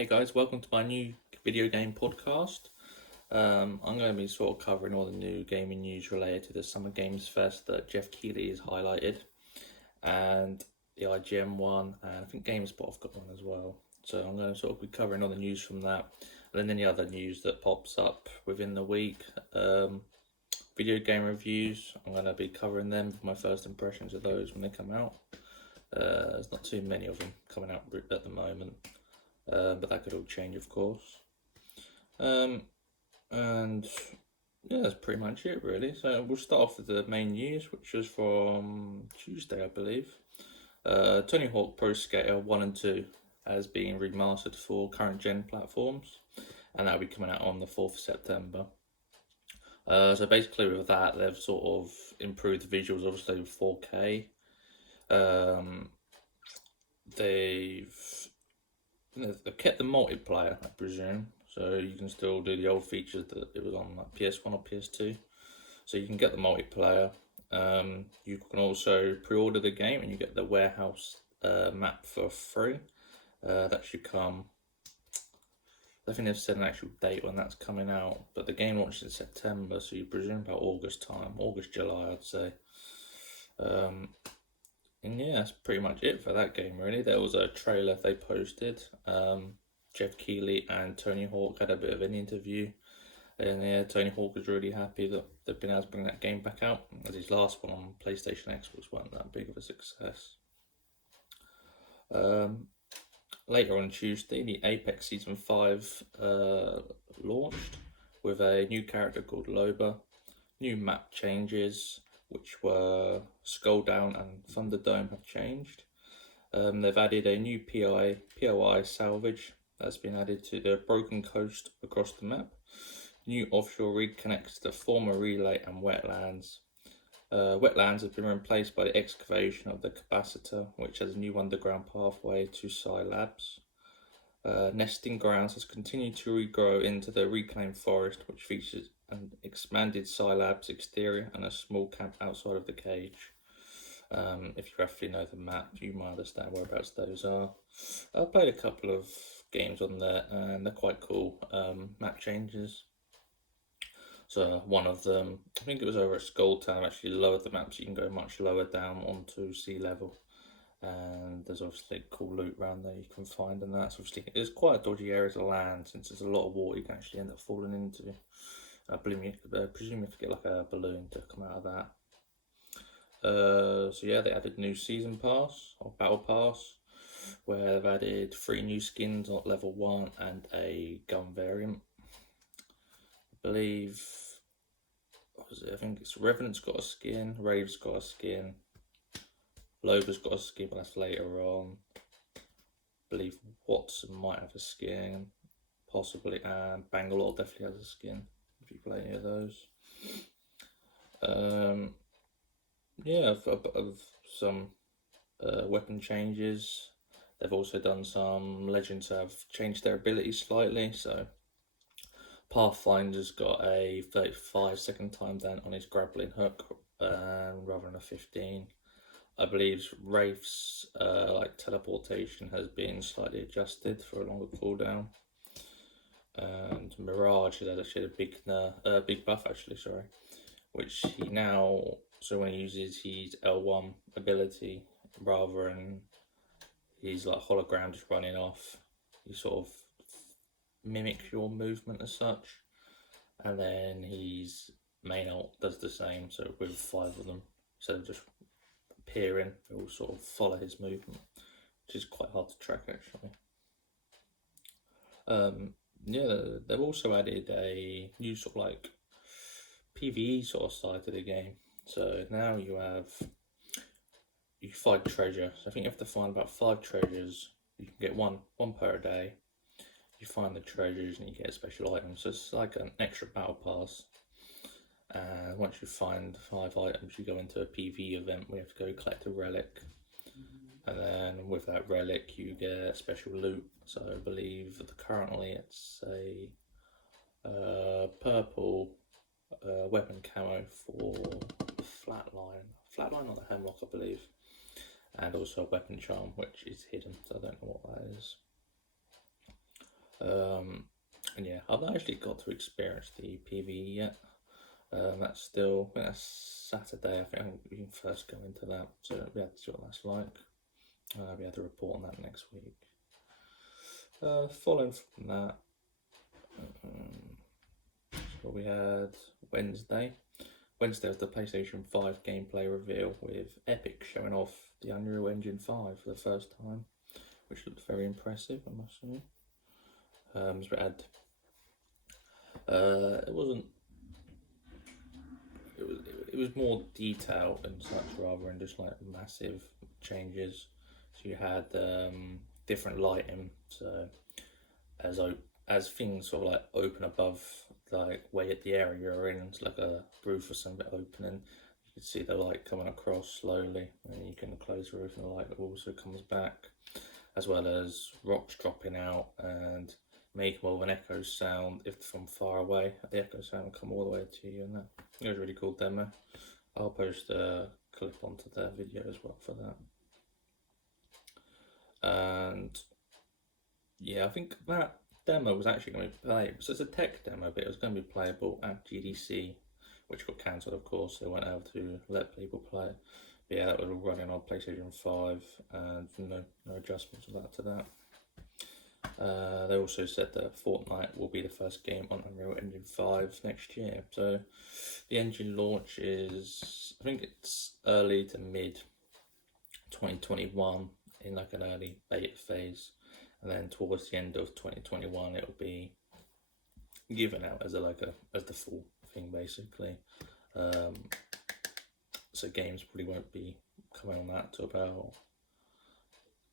Hey guys, welcome to my new video game podcast. I'm going to be sort of covering all the new gaming news related to the Summer Games Fest that Jeff Keighley has highlighted, and the IGN one, and I think GameSpot have got one as well. So I'm going to sort of be covering all the news from that, and then any other news that pops up within the week. Video game reviews, I'm going to be covering them for my first impressions of those when they come out. There's not too many of them coming out at the moment. But that could all change, of course. And yeah, that's pretty much it, really. So we'll start off with the main news, which was from Tuesday, I believe. Tony Hawk Pro Skater 1 and 2 has been remastered for current gen platforms, and that'll be coming out on the 4th of September. So basically with that, they've sort of improved the visuals, obviously with 4K. They've kept the multiplayer, I presume, so you can still do the old features that it was on like PS1 or PS2. So you can get the multiplayer. You can also pre-order the game and you get the warehouse map for free. That should come. I think they've said an actual date when that's coming out, but the game launches in September, so you presume about August time, August, July, I'd say. And yeah, that's pretty much it for that game, really. There was a trailer they posted. Jeff Keighley and Tony Hawk had a bit of an interview. And yeah, Tony Hawk was really happy that they've been able to bring that game back out, as his last one on PlayStation Xbox wasn't that big of a success. Later on Tuesday, the Apex Season 5 launched with a new character called Loba, new map changes, which were Skull Down and Thunderdome have changed. They've added a new POI salvage that's been added to the broken coast across the map. New offshore rig connects to former relay and wetlands. Wetlands have been replaced by the excavation of the capacitor, which has a new underground pathway to Psi Labs. Nesting Grounds has continued to regrow into the reclaimed forest, which features an expanded Psi Labs exterior and a small camp outside of the cage. If you roughly know the map, you might understand whereabouts those are. I've played a couple of games on there, and they're quite cool map changes. So one of them, I think it was over at Skulltown, actually lowered the map so you can go much lower down onto sea level. And there's obviously cool loot around there you can find, and that's obviously it's quite a dodgy area to land since there's a lot of water you can actually end up falling into. I presume you have to get like a balloon to come out of that. So yeah, they added new season pass or battle pass, where they've added 3 new skins at level 1 and a gun variant. I believe, what was it? I think it's Revenant's got a skin, Rave's got a skin, Loba's got a skin, but that's later on. I believe Watson might have a skin, possibly, and Bangalore definitely has a skin if you play any of those. Yeah, of some weapon changes. They've also done some legends have changed their abilities slightly. So Pathfinder's got a 35-second time down on his grappling hook rather than a 15. I believe Wraith's like teleportation has been slightly adjusted for a longer cooldown. And Mirage has actually a big buff actually, sorry, which he now, so when he uses his L1 ability, rather than his like hologram just running off, he sort of mimics your movement as such, and then his main ult does the same. So with 5 of them, instead of just appearing, it will sort of follow his movement, which is quite hard to track actually. Yeah, they've also added a new sort of like PvE sort of side to the game. So now you find treasure. So I think you have to find about 5 treasures. You can get one per day. You find the treasures and you get a special item. So it's like an extra battle pass. And once you find 5 items, you go into a PvE event where you have to go collect a relic. And then with that relic, you get special loot. So I believe that currently it's a purple weapon camo for the flatline or the hemlock, I believe, and also a weapon charm which is hidden, so I don't know what that is. And yeah, I've not actually got to experience the PvE yet. That's still, I think that's Saturday. I think we can first go into that. So we have to see what that's like. We have to report on that next week. Following from that, so we had Wednesday. Wednesday was the PlayStation 5 gameplay reveal with Epic showing off the Unreal Engine 5 for the first time, which looked very impressive, I must say. So we had, it wasn't, it was more detailed and such rather than just like massive changes. So you had different lighting, so as things sort of like open above, like way at the area you're in, it's like a roof or something opening. You can see the light coming across slowly, and you can close the roof, and the light also comes back, as well as rocks dropping out and make more of an echo sound if from far away. The echo sound will come all the way to you, and that it was a really cool demo. I'll post a clip onto their video as well for that. And yeah, I think that demo was actually going to be playable. So it's a tech demo, but it was going to be playable at GDC, which got cancelled, of course. They weren't able to let people play. But yeah, that was all running on PlayStation 5, and no adjustments of that to that. They also said that Fortnite will be the first game on Unreal Engine 5 next year. So the engine launch is, I think it's early to mid 2021 in like an early beta phase, and then towards the end of 2021 it'll be given out as as the full thing basically. So games probably won't be coming on that to about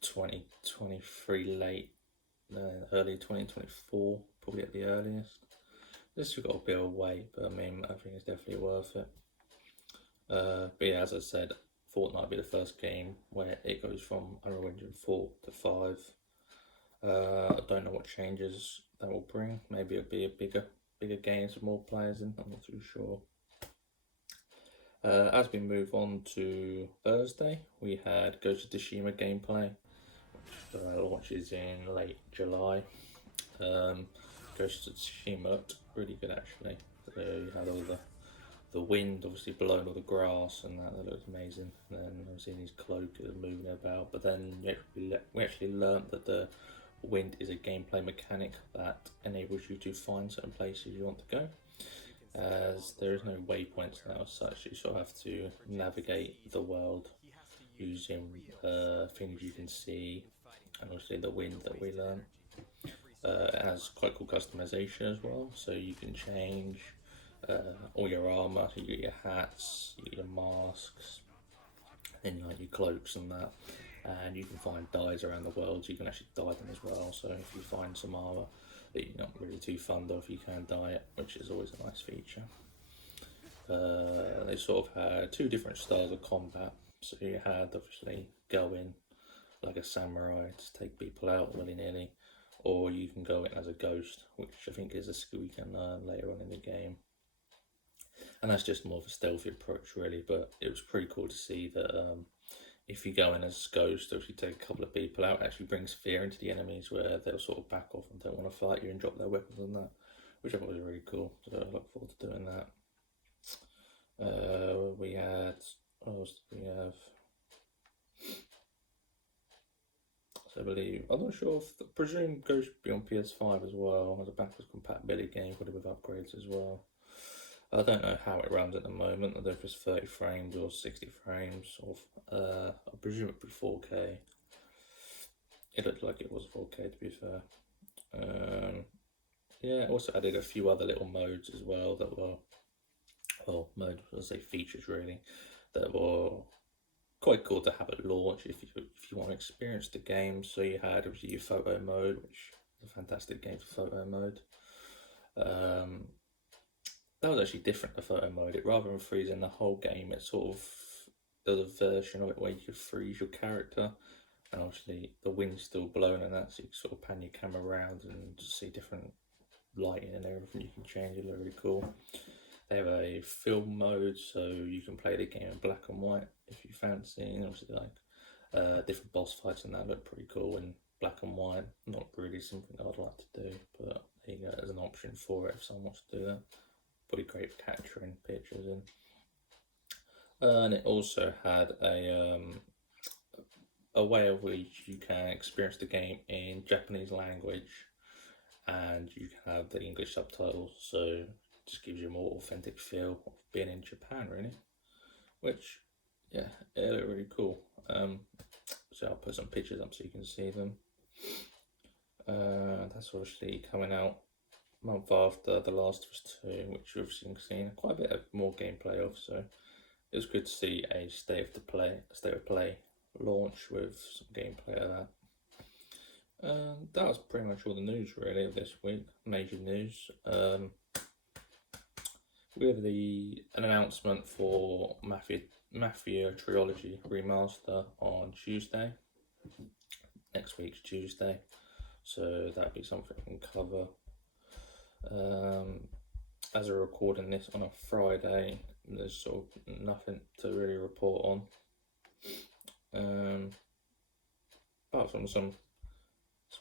2023 late, early 2024 probably at the earliest. This has got a bit of wait, but I mean I think it's definitely worth it. But yeah, as I said, Fortnite will be the first game where it goes from Unreal Engine 4 to 5. I don't know what changes that will bring. Maybe it'll be a bigger game with more players in. I'm not too sure. As we move on to Thursday, we had Ghost of Tsushima gameplay, which launches in late July. Ghost of Tsushima looked really good actually. So you had all the wind obviously blowing all the grass and that looked amazing. And then I was seeing these cloaks moving about, but then we actually learned that the wind is a gameplay mechanic that enables you to find certain places you want to go, as there is no waypoints now as such. You sort of have to navigate the world using things you can see, and obviously the wind that we learn. It has quite cool customization as well, so you can change all your armor, so you get your hats, you get your masks, and like your cloaks and that. And you can find dyes around the world, so you can actually dye them as well. So if you find some armor that you're not really too fond of, you can dye it, which is always a nice feature. They sort of had two different styles of combat. So you had obviously go in like a samurai to take people out willy-nilly, or you can go in as a ghost, which I think is a skill you can learn later on in the game. And that's just more of a stealthy approach really, but it was pretty cool to see that if you go in as ghost, or if you take a couple of people out, it actually brings fear into the enemies where they'll sort of back off and don't want to fight you and drop their weapons and that, which I thought was really cool. So I look forward to doing that. We had, what else did we have? So I believe, I'm not sure if, I presume Ghost would be on PS5 as well, as a backwards compatibility game, probably with upgrades as well. I don't know how it runs at the moment. I don't know if it's 30 frames or 60 frames, or I presume it'd be 4K. It looked like it was 4K to be fair. Yeah, it also added a few other little modes as well that were, well, modes, I'd say features really, that were quite cool to have at launch if you want to experience the game. So you had obviously your photo mode, which is a fantastic game for photo mode. That was actually different, the photo mode. It, rather than freezing the whole game, it sort of, there's a version of it where you could freeze your character, and obviously the wind's still blowing and that, so you can sort of pan your camera around and just see different lighting and everything you can change. It look really cool. They have a film mode, so you can play the game in black and white if you fancy, and obviously like different boss fights and that look pretty cool, and black and white. Not really something I'd like to do, but there you go, there's an option for it if someone wants to do that. Pretty great for capturing pictures in. And it also had a way of which you can experience the game in Japanese language, and you can have the English subtitles, so it just gives you a more authentic feel of being in Japan, really. Which, yeah, it looked really cool. So I'll put some pictures up so you can see them. That's obviously coming out a month after The Last of Us 2, which you've seen quite a bit of more gameplay of, so it was good to see a state of play launch with some gameplay of that. That was pretty much all the news really of this week. Major news. We have an announcement for Mafia Trilogy Remaster on Tuesday. Next week's Tuesday. So that'd be something we can cover. As we're recording this on a Friday, there's sort of nothing to really report on. Apart from some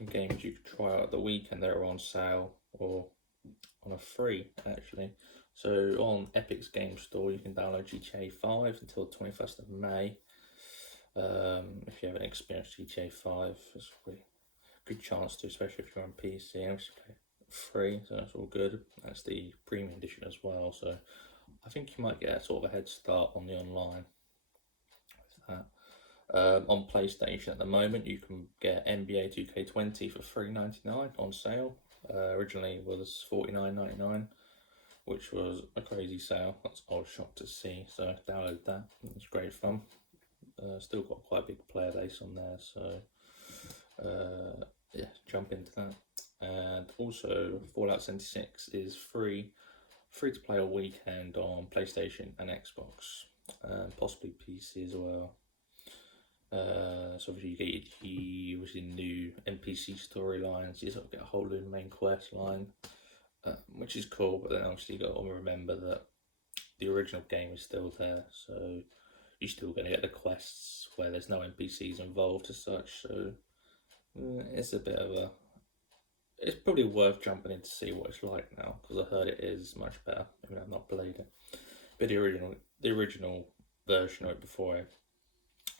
games you could try out at the weekend that are on sale or on a free actually. So on Epic's Game Store you can download GTA 5 until 21st of May. If you haven't experienced GTA 5, it's a really good chance to, especially if you're on PC and obviously play free, so that's all good. That's the premium edition as well, so I think you might get a sort of a head start on the online with that. On PlayStation at the moment you can get NBA 2K20 for $3.99 on sale. Originally it was $49.99, which was a crazy sale. I was shocked to see, so download that. It's great fun. Still got quite a big player base on there, so yeah, jump into that. And also Fallout 76 is free to play all weekend on PlayStation and Xbox, and possibly PC as well. So obviously you get your new NPC storylines. You sort of get a whole new main quest line, which is cool. But then obviously you got to remember that the original game is still there, so you're still going to get the quests where there's no NPCs involved as such. So it's a bit of a. It's probably worth jumping in to see what it's like now, because I heard it is much better. I mean, I've not played it, but the original version of it before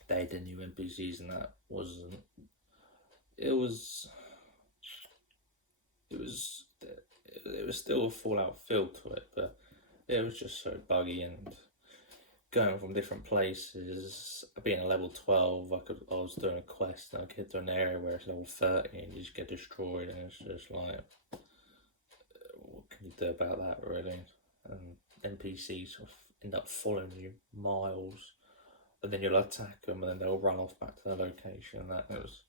they had the new NPCs and that wasn't. It was still a Fallout feel to it, but it was just so buggy and going from different places. Being a level 12, I was doing a quest and I get to an area where it's level 30 and you just get destroyed, and it's just like, what can you do about that really? And NPCs sort of end up following you miles, and then you'll attack them and then they'll run off back to their location. And that it was,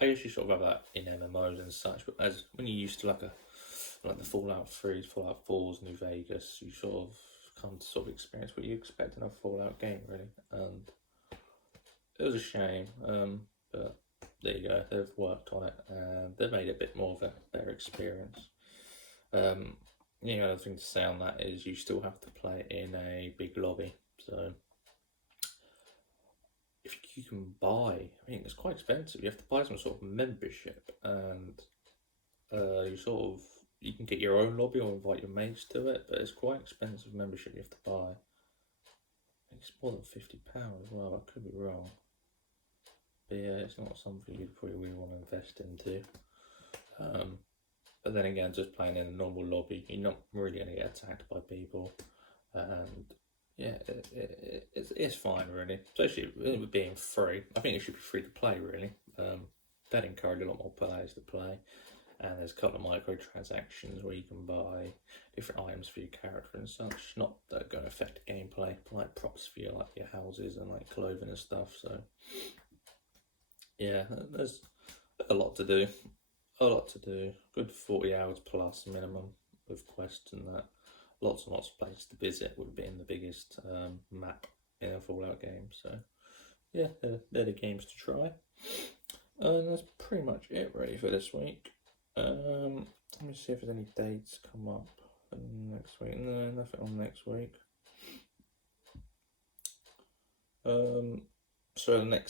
I guess you sort of have that in MMOs and such, but as when you're used to like the Fallout 3s, Fallout 4s, New Vegas, you sort of come to sort of experience what you expect in a Fallout game really, and it was a shame, but there you go, they've worked on it and they've made it a bit more of a better experience. The other thing to say on that is you still have to play in a big lobby, so if you can buy, I mean it's quite expensive, you have to buy some sort of membership, and you can get your own lobby or invite your mates to it, but it's quite expensive membership you have to buy. I think it's more than £50 as well, I could be wrong. But yeah, it's not something you'd probably really want to invest into. But then again, just playing in a normal lobby, you're not really going to get attacked by people. And yeah, it's fine really, especially with being free. I think it should be free to play really. That encourage a lot more players to play. And there's a couple of microtransactions where you can buy different items for your character and such. Not that are going to affect the gameplay, but like props for your houses and like clothing and stuff. So yeah, there's a lot to do. Good 40 hours plus minimum with quests and that. Lots and lots of places to visit, with being the biggest map in a Fallout game. So yeah, they're the games to try. And that's pretty much it really for this week. Let me see if there's any dates come up for next week. No, nothing on next week. So the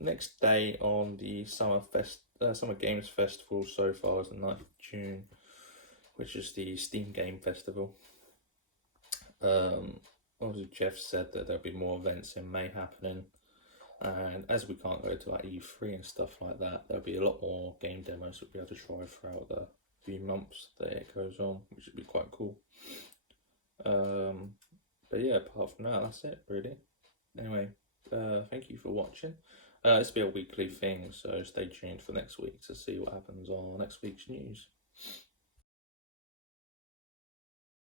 next day on the Summer Games Festival so far is the 9th of June, which is the Steam Game Festival. Obviously, Jeff said that there'll be more events in May happening, and as we can't go to like E3 and stuff like that, there'll be a lot more game demos we'll be able to try throughout the few months that it goes on, which would be quite cool. But yeah, apart from that, that's it really. Anyway, thank you for watching. This will be a weekly thing, so stay tuned for next week to see what happens on next week's news.